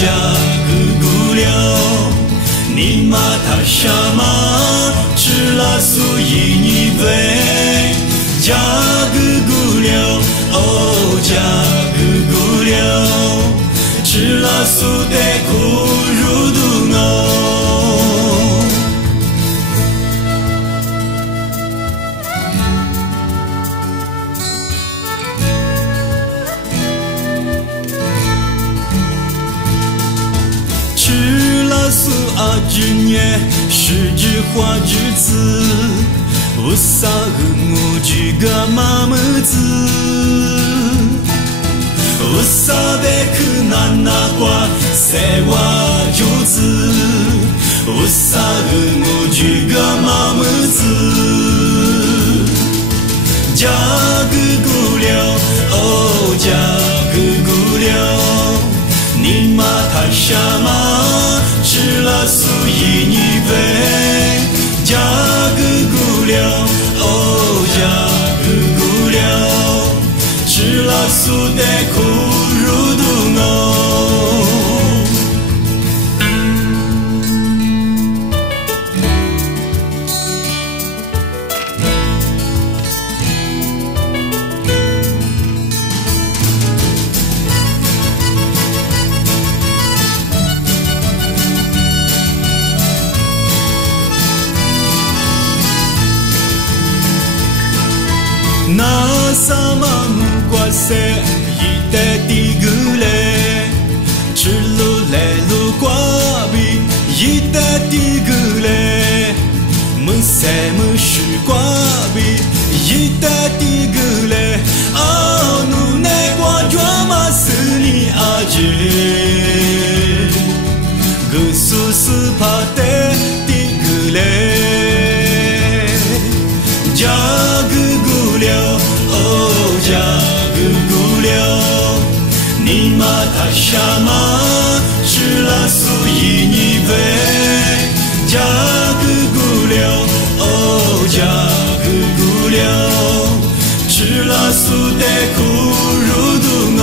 jaguguliao ni mata shama chilasu yini ve jaguguliao oh jaguguliao chilasu de kurudungo是阿之年，是之花之子，无萨和我之个妈么子，无萨贝克那那瓜塞瓦就子，无萨和我之个妈么子，加个姑娘，哦加个姑娘。你妈她什么？吃了素一泥杯，加个姑娘，哦加个姑娘，吃了素的苦如度哦。那什么木瓜色，一代的古嘞，吃路来路瓜比，一代的古嘞，木色木须瓜比，一代的古嘞，啊努奈瓜抓马斯尼阿杰，古苏斯帕德的古嘞。加个姑娘，哦，加个姑娘，你妈她什么？吃了素一泥杯。加个姑娘，哦，加个姑娘，吃了素的苦如度哦。